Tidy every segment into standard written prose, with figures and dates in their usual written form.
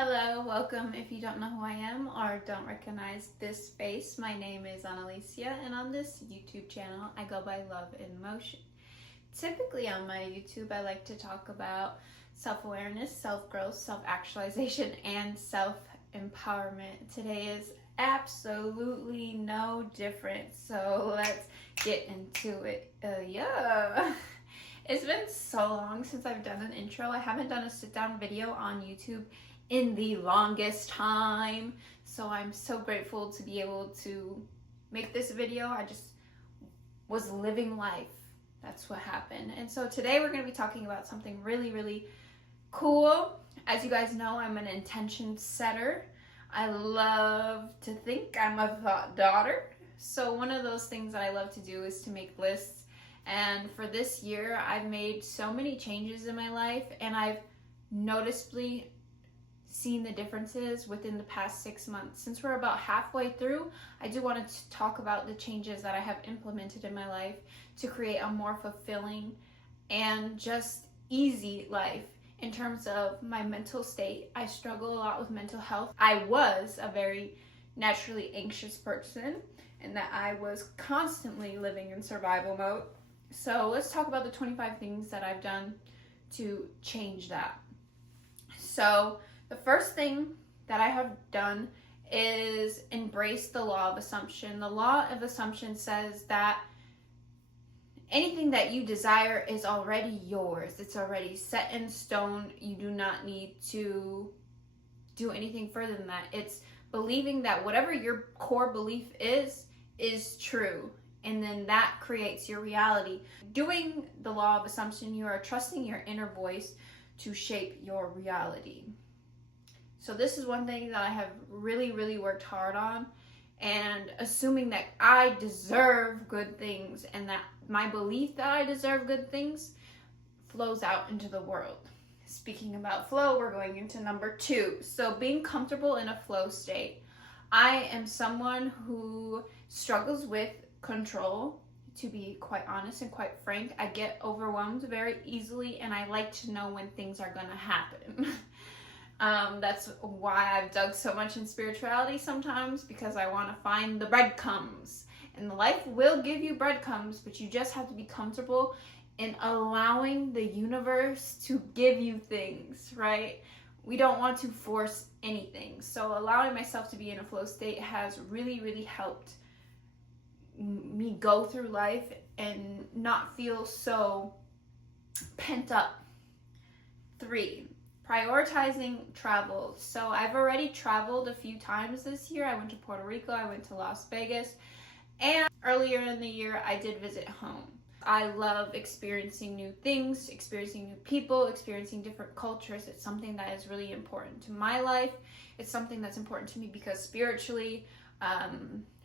Hello, welcome. If you don't know who I am or don't recognize this face, my name is Annalicia, and on this YouTube channel, I go by Love in Motion. Typically on my YouTube, I like to talk about self-awareness, self-growth, self-actualization, and self-empowerment. Today is absolutely no different, so let's get into it. It's been so long since I've done an intro. I haven't done a sit-down video on YouTube in the longest time, so I'm so grateful to be able to make this video. I just was living life. That's what happened. And so today we're going to be talking about something really cool. As you guys know, I'm an intention setter. I love to think. I'm a thought daughter. So one of those things that I love to do is to make lists. And for this year, I've made so many changes in my life, and I've noticeably seen the differences within the past 6 months. Since we're about halfway through, I do want to talk about the changes that I have implemented in my life to create a more fulfilling and just easy life. In terms of my mental state, I struggle a lot with mental health. I was a very naturally anxious person, and that I was constantly living in survival mode. So let's talk about the 25 things that I've done to change that. So the first thing that I have done is embrace the law of assumption. The law of assumption says that anything that you desire is already yours. It's already set in stone. You do not need to do anything further than that. It's believing that whatever your core belief is true. And then that creates your reality. Doing the law of assumption, you are trusting your inner voice to shape your reality. So this is one thing that I have really worked hard on, and assuming that I deserve good things and that my belief that I deserve good things flows out into the world. Speaking about flow, we're going into number 2. So being comfortable in a flow state. I am someone who struggles with control. To be quite honest and quite frank, I get overwhelmed very easily, and I like to know when things are gonna happen. That's why I've dug so much in spirituality sometimes, because I want to find the breadcrumbs. And life will give you breadcrumbs, but you just have to be comfortable in allowing the universe to give you things, right? We don't want to force anything. So allowing myself to be in a flow state has really helped me go through life and not feel so pent up. 3, prioritizing travel. So I've already traveled a few times this year. I went to Puerto Rico, I went to Las Vegas, and earlier in the year I did visit home. I love experiencing new things, experiencing new people, experiencing different cultures. It's something that is really important to my life. It's something that's important to me because spiritually,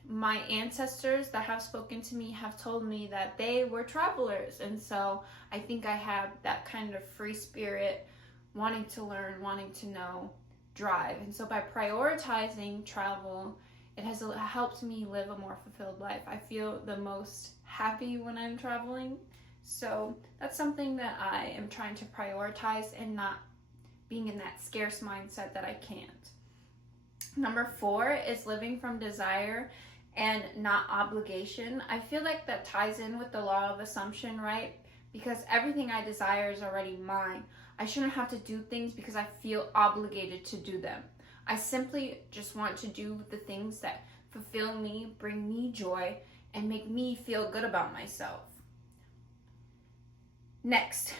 my ancestors that have spoken to me have told me that they were travelers. And so I think I have that kind of free spirit, wanting to learn, wanting to know, drive. And so by prioritizing travel, it has helped me live a more fulfilled life. I feel the most happy when I'm traveling. So that's something that I am trying to prioritize and not being in that scarce mindset that I can't. Number 4 is living from desire and not obligation. I feel like that ties in with the law of assumption, right? Because everything I desire is already mine. I shouldn't have to do things because I feel obligated to do them. I simply just want to do the things that fulfill me, bring me joy, and make me feel good about myself. Next,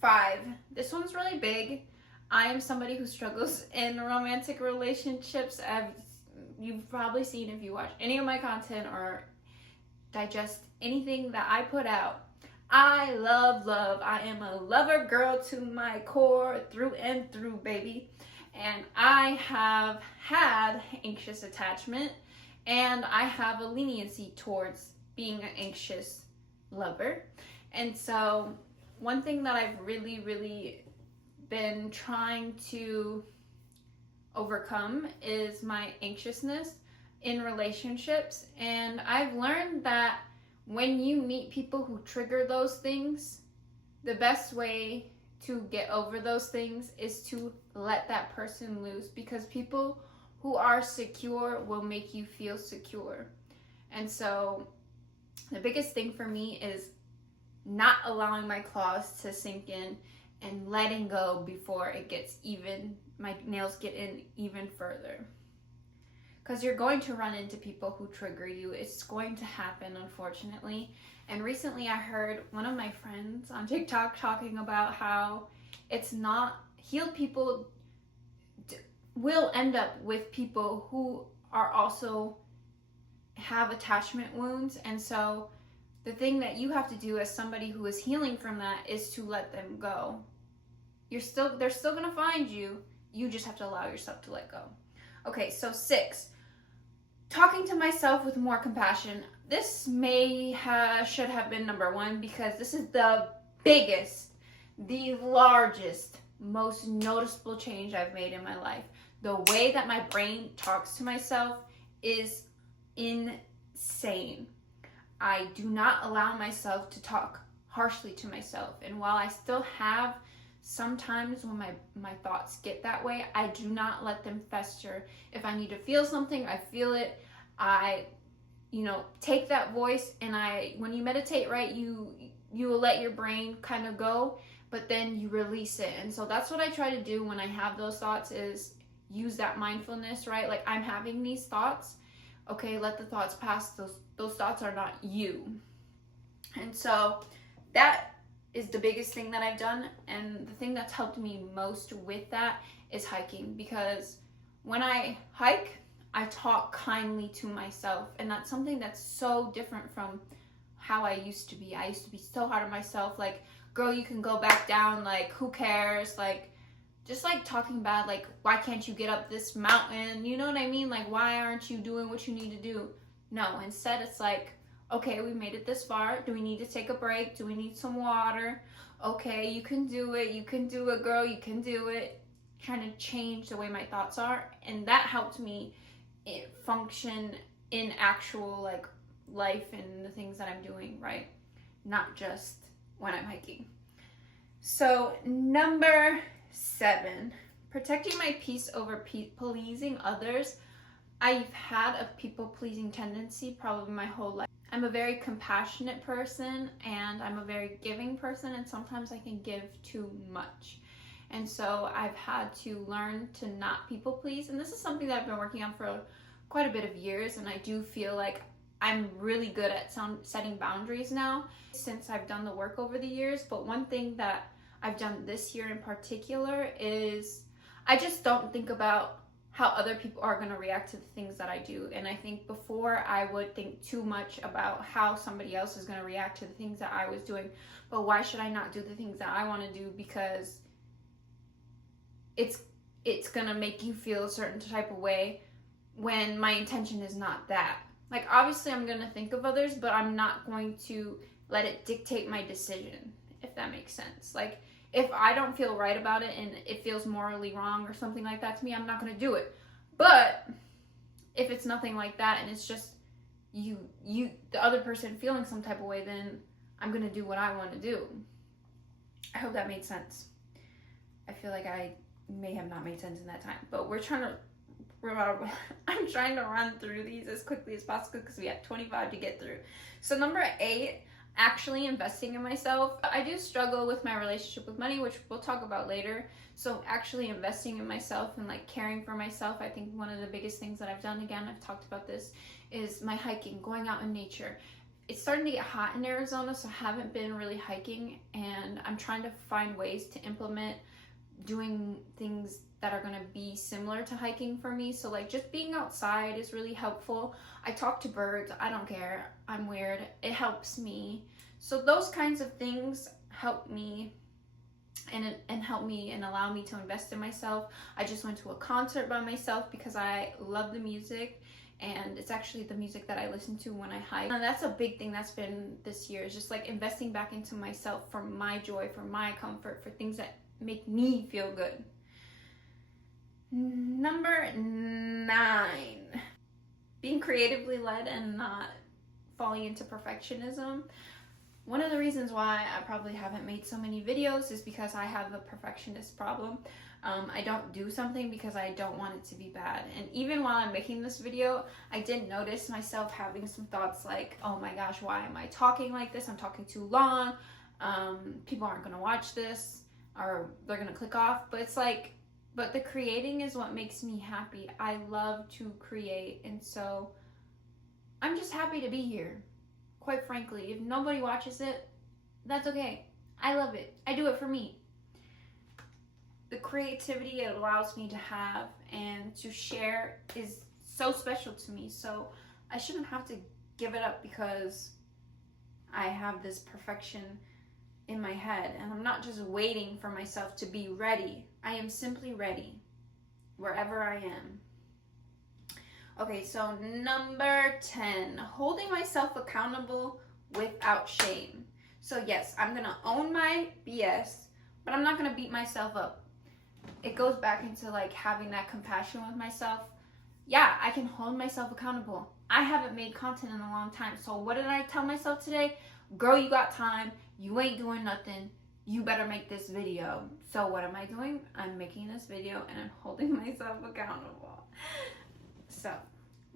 5. This one's really big. I am somebody who struggles in romantic relationships. You've probably seen if you watch any of my content or digest anything that I put out. I love love. I am a lover girl to my core, through and through, baby. And I have had anxious attachment, and I have a leniency towards being an anxious lover. And so one thing that I've really been trying to overcome is my anxiousness in relationships. And I've learned that when you meet people who trigger those things, the best way to get over those things is to let that person loose, because people who are secure will make you feel secure. And so the biggest thing for me is not allowing my claws to sink in and letting go before it gets even, my nails get in even further. Because you're going to run into people who trigger you. It's going to happen, unfortunately. And recently I heard one of my friends on TikTok talking about how it's not, healed people will end up with people who are also have attachment wounds. And so the thing that you have to do as somebody who is healing from that is to let them go. They're still going to find you. You just have to allow yourself to let go. Okay, so 6, talking to myself with more compassion. This should have been number 1, because this is the biggest, the largest, most noticeable change I've made in my life. The way that my brain talks to myself is insane. I do not allow myself to talk harshly to myself. And while I still have sometimes when my thoughts get that way, I do not let them fester. If I need to feel something, I feel it. I, take that voice, and when you meditate, right, you will let your brain kind of go, but then you release it. And so that's what I try to do when I have those thoughts, is use that mindfulness, right? Like, I'm having these thoughts. Okay, let the thoughts pass. Those thoughts are not you. And so that is the biggest thing that I've done. And the thing that's helped me most with that is hiking, because when I hike, I talk kindly to myself. And that's something that's so different from how I used to be. I used to be so hard on myself, like, girl, you can go back down, like, who cares, like, just like talking bad, like, why can't you get up this mountain, you know what I mean, like, why aren't you doing what you need to do? No, instead it's like, okay, we made it this far, do we need to take a break, do we need some water? Okay, you can do it, girl, you can do it. Trying to change the way my thoughts are, and that helped me function in actual, like, life and the things that I'm doing, right? Not just when I'm hiking. So number 7, protecting my peace over pleasing others. I've had a people-pleasing tendency probably my whole life. I'm a very compassionate person, and I'm a very giving person, and sometimes I can give too much. And so I've had to learn to not people please, and this is something that I've been working on for quite a bit of years, and I do feel like I'm really good at setting boundaries now since I've done the work over the years. But one thing that I've done this year in particular is I just don't think about how other people are going to react to the things that I do. And I think before I would think too much about how somebody else is going to react to the things that I was doing. But why should I not do the things that I want to do? Because it's going to make you feel a certain type of way when my intention is not that. Like, obviously I'm going to think of others, but I'm not going to let it dictate my decision, if that makes sense. Like, if I don't feel right about it and it feels morally wrong or something like that to me, I'm not going to do it. But if it's nothing like that and it's just the other person feeling some type of way, then I'm going to do what I want to do. I hope that made sense. I feel like I may have not made sense in that time, but I'm trying to run through these as quickly as possible because we have 25 to get through. So number 8, actually investing in myself. I do struggle with my relationship with money, which we'll talk about later. So actually investing in myself and like caring for myself, I think one of the biggest things that I've done, again, I've talked about this, is my hiking, going out in nature. It's starting to get hot in Arizona, so I haven't been really hiking, and I'm trying to find ways to implement doing things that are going to be similar to hiking for me. So like just being outside is really helpful. I talk to birds. I don't care. I'm weird. It helps me. So those kinds of things help me and help me and allow me to invest in myself. I just went to a concert by myself because I love the music, and it's actually the music that I listen to when I hike. And that's a big thing that's been this year, is just like investing back into myself for my joy, for my comfort, for things that make me feel good. Number 9, being creatively led and not falling into perfectionism. One of the reasons why I probably haven't made so many videos is because I have a perfectionist problem. I don't do something because I don't want it to be bad. And even while I'm making this video, I did notice myself having some thoughts like, oh my gosh, why am I talking like this? I'm talking too long. People aren't gonna watch this, or they're gonna click off. But it's like, but the creating is what makes me happy. I love to create, and so I'm just happy to be here. Quite frankly, if nobody watches it, that's okay. I love it. I do it for me. The creativity it allows me to have and to share is so special to me. So I shouldn't have to give it up because I have this perfection in my head, and I'm not just waiting for myself to be ready. I am simply ready wherever I am. Okay, so number 10, holding myself accountable without shame. So yes, I'm gonna own my BS, but I'm not gonna beat myself up. It goes back into like having that compassion with myself. Yeah, I can hold myself accountable. I haven't made content in a long time. So what did I tell myself today? Girl, you got time. You ain't doing nothing. You better make this video. So what am I doing? I'm making this video and I'm holding myself accountable. So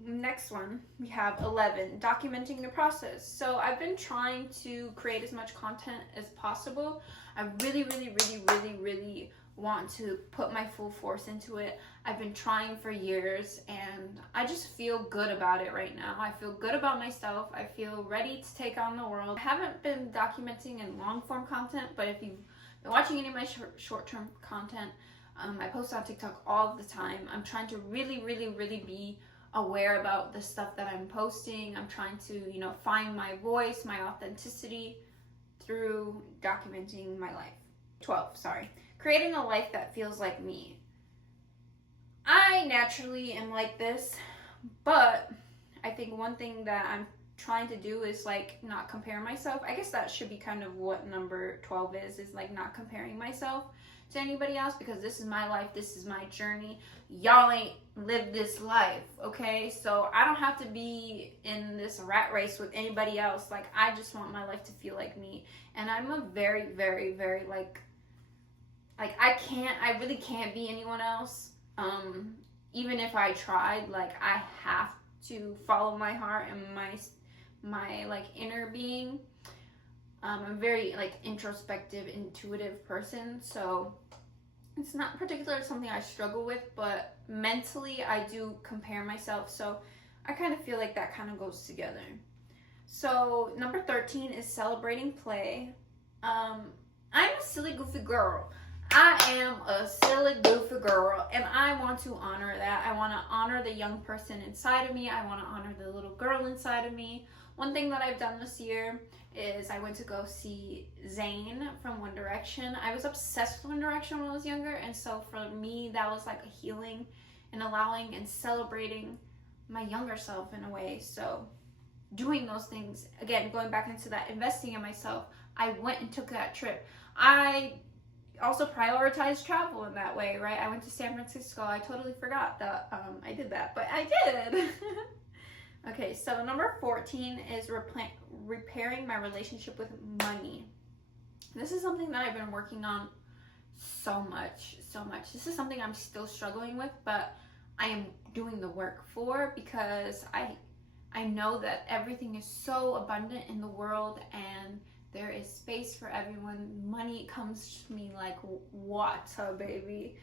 next one, we have 11, documenting the process. So I've been trying to create as much content as possible. I really want to put my full force into it. I've been trying for years and I just feel good about it right now. I feel good about myself. I feel ready to take on the world. I haven't been documenting in long form content, but if you've been watching any of my short-term content, I post on TikTok all the time. I'm trying to really be aware about the stuff that I'm posting. I'm trying to, find my voice, my authenticity through documenting my life. 12, creating a life that feels like me. I naturally am like this, but I think one thing that I'm trying to do is like not compare myself. I guess that should be kind of what number 12 is like not comparing myself to anybody else, because this is my life, this is my journey. Y'all ain't lived this life, okay? So I don't have to be in this rat race with anybody else. Like, I just want my life to feel like me. And I'm a very like I really can't be anyone else. Even if I tried, like I have to follow my heart and my like inner being. I'm a very like introspective, intuitive person, so it's not particularly something I struggle with, but mentally I do compare myself, so I kind of feel like that kind of goes together. So number 13 is celebrating play. I'm a silly goofy girl. I am a silly goofy girl, and I want to honor that. I want to honor the young person inside of me. I want to honor the little girl inside of me. One thing that I've done this year is I went to go see Zayn from One Direction. I was obsessed with One Direction when I was younger, and so for me that was like a healing and allowing and celebrating my younger self in a way. So doing those things, again, going back into that investing in myself, I went and took that trip. I also prioritized travel in that way, right? I went to San Francisco. I totally forgot that I did that, but I did. Okay, so number 14 is repairing my relationship with money. This is something that I've been working on so much. This is something I'm still struggling with, but I am doing the work for, because I know that everything is so abundant in the world and there is space for everyone. Money comes to me like water, baby.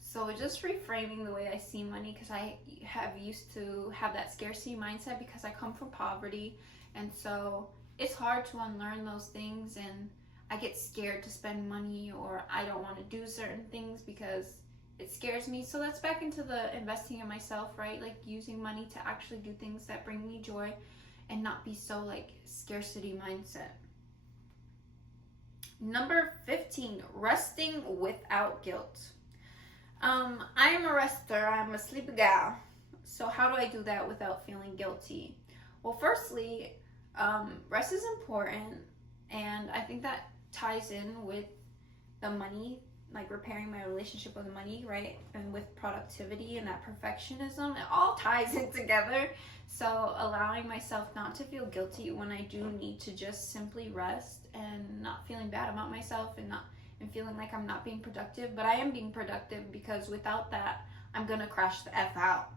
So just reframing the way I see money, because I have used to have that scarcity mindset because I come from poverty, and so it's hard to unlearn those things, and I get scared to spend money, or I don't want to do certain things because it scares me. So that's back into the investing in myself, right? Like using money to actually do things that bring me joy and not be so like scarcity mindset. Number 15, resting without guilt. I am a rester. I'm a sleepy gal. So how do I do that without feeling guilty? Well, firstly, rest is important, and I think that ties in with the money, like repairing my relationship with money, right? And with productivity and that perfectionism. It all ties in together. So allowing myself not to feel guilty when I do need to just simply rest, and not feeling bad about myself, and not and feeling like I'm not being productive, but I am being productive, because without that, I'm gonna crash the F out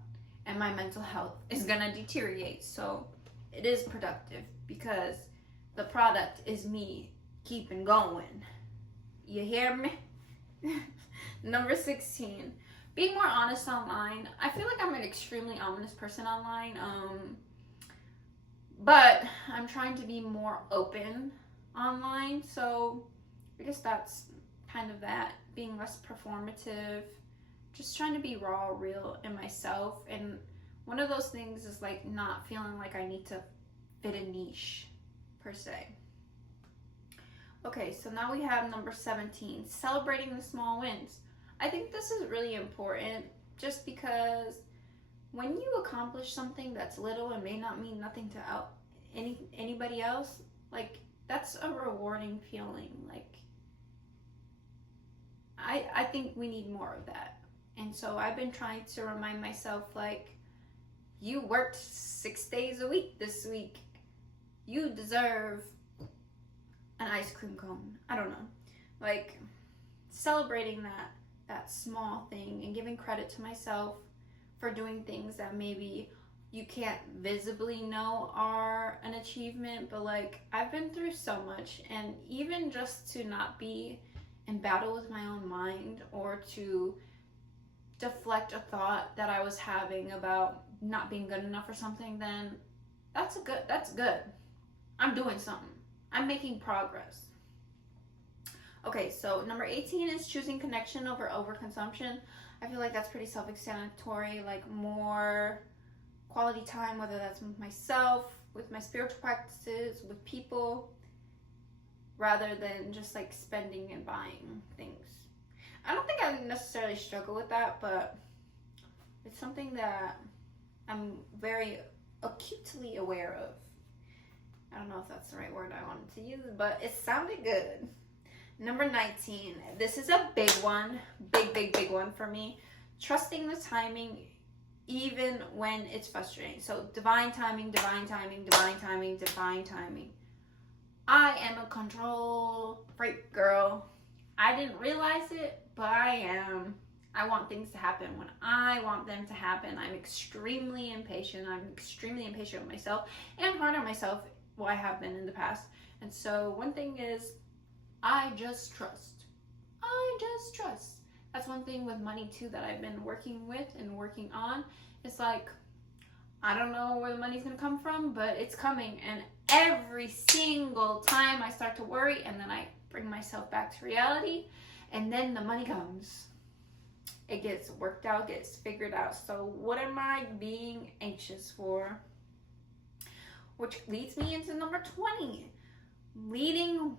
and my mental health is gonna deteriorate. So it is productive because the product is me keeping going. You hear me? Number 16, being more honest online. I feel like I'm an extremely honest person online, but I'm trying to be more open online. So I guess that's kind of that, being less performative, just trying to be raw, real, and myself. And one of those things is like not feeling like I need to fit a niche per se. Okay, so now we have number 17, celebrating the small wins. I think this is really important, just because when you accomplish something that's little and may not mean nothing to anybody else, like, that's a rewarding feeling. Like, I think we need more of that. And so I've been trying to remind myself, like, you worked 6 days a week this week. You deserve an ice cream cone. I don't know. Like, celebrating that small thing and giving credit to myself for doing things that maybe you can't visibly know are an achievement, but like, I've been through so much, and even just to not be in battle with my own mind, or to deflect a thought that I was having about not being good enough or something, then that's good. I'm doing something. I'm making progress. Okay, so number 18 is choosing connection over overconsumption. I feel like that's pretty self-explanatory, like more quality time, whether that's with myself, with my spiritual practices, with people, rather than just like spending and buying things. I don't think I necessarily struggle with that, but it's something that I'm very acutely aware of. I don't know if that's the right word I wanted to use, but it sounded good. Number 19, this is a big one, big one for me. Trusting the timing even when it's frustrating. So divine timing. I am a control freak, girl. I didn't realize it, but I am. I want things to happen when I want them to happen. I'm extremely impatient. I'm extremely impatient with myself and hard on myself. Well, I have been in the past. And so one thing is, I just trust. That's one thing with money too that I've been working with and working on. It's like, I don't know where the money's gonna come from, but it's coming. And every single time I start to worry, and then I bring myself back to reality, and then the money comes. It gets worked out, gets figured out. So what am I being anxious for? Which leads me into number 20, leading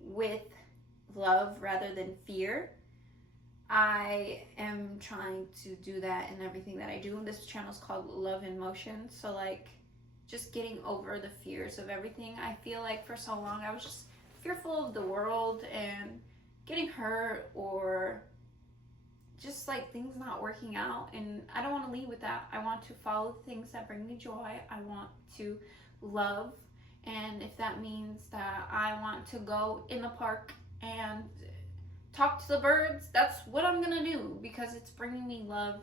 with love rather than fear. I am trying to do that in everything that I do. This channel is called Love in Motion. So like, just getting over the fears of everything. I feel like for so long I was just fearful of the world and getting hurt, or just like things not working out. And I don't want to lead with that. I want to follow things that bring me joy. I want to love. And if that means that I want to go in the park and talk to the birds, that's what I'm gonna do, because it's bringing me love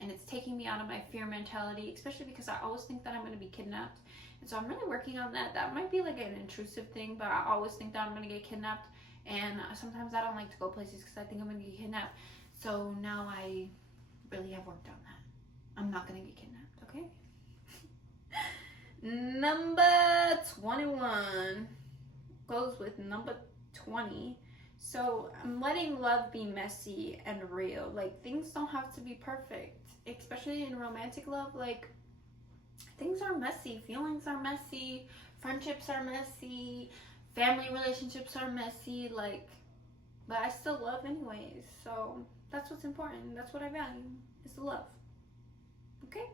and it's taking me out of my fear mentality, especially because I always think that I'm gonna be kidnapped. And so I'm really working on that. That might be like an intrusive thing, but I always think that I'm gonna get kidnapped, and sometimes I don't like to go places because I think I'm gonna get kidnapped. So now I really have worked on that. I'm not gonna get kidnapped, okay? Number 21 goes with number 20. So I'm letting love be messy and real. Like, things don't have to be perfect, especially in romantic love. Like, things are messy, feelings are messy, friendships are messy, family relationships are messy, like, but I still love anyways. So that's what's important. That's what I value, is the love. Okay?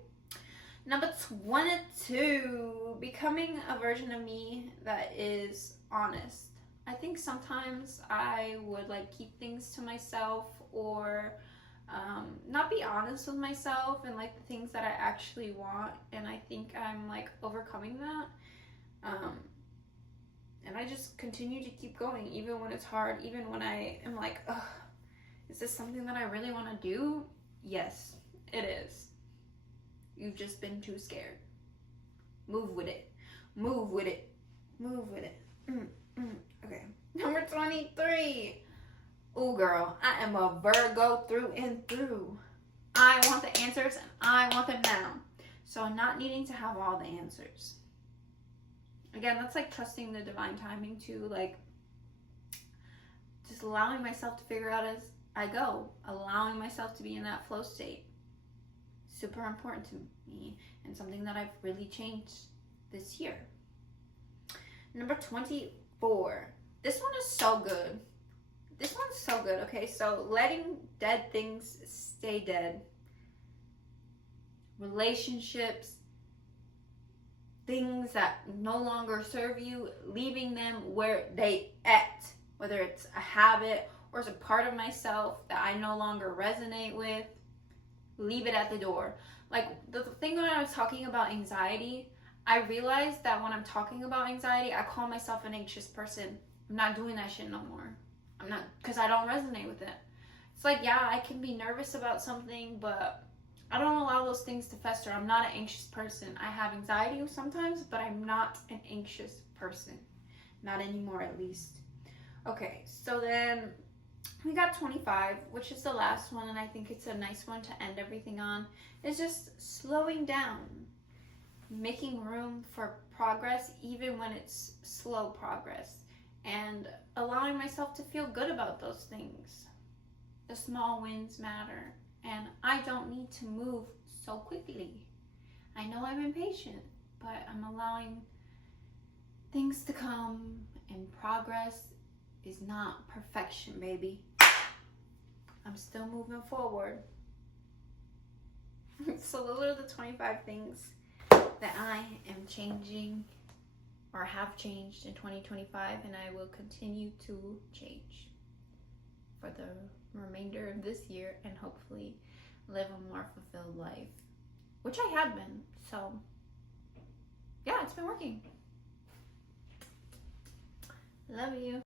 Number 22, becoming a version of me that is honest. I think sometimes I would like keep things to myself, or not be honest with myself and like the things that I actually want. And I think I'm like overcoming that. And I just continue to keep going, even when it's hard, even when I am like, ugh, is this something that I really want to do? Yes, it is. You've just been too scared. Move with it. Move with it. Move with it. Okay. Number 23. Ooh, girl, I am a Virgo through and through. I want the answers and I want them now. So not needing to have all the answers. Again, that's like trusting the divine timing too, like just allowing myself to figure out as I go, allowing myself to be in that flow state. Super important to me and something that I've really changed this year. Number 24. This one is so good. This one's so good, okay? So letting dead things stay dead. Relationships, things that no longer serve you, leaving them where they at. Whether it's a habit or it's a part of myself that I no longer resonate with, leave it at the door. Like the thing when I was talking about anxiety, I realized that when I'm talking about anxiety, I call myself an anxious person. I'm not doing that shit no more. I'm not, because I don't resonate with it. It's like, yeah, I can be nervous about something, but I don't allow those things to fester. I'm not an anxious person. I have anxiety sometimes, but I'm not an anxious person. Not anymore, at least. Okay, so then we got 25, which is the last one, and I think it's a nice one to end everything on. It's just slowing down. Making room for progress, even when it's slow progress. And allowing myself to feel good about those things. The small wins matter. And I don't need to move so quickly. I know I'm impatient, but I'm allowing things to come, and progress is not perfection, baby. I'm still moving forward. So those are the 25 things that I am changing or have changed in 2025, and I will continue to change for the remainder of this year and hopefully live a more fulfilled life, which I have been. So yeah, it's been working. Love you.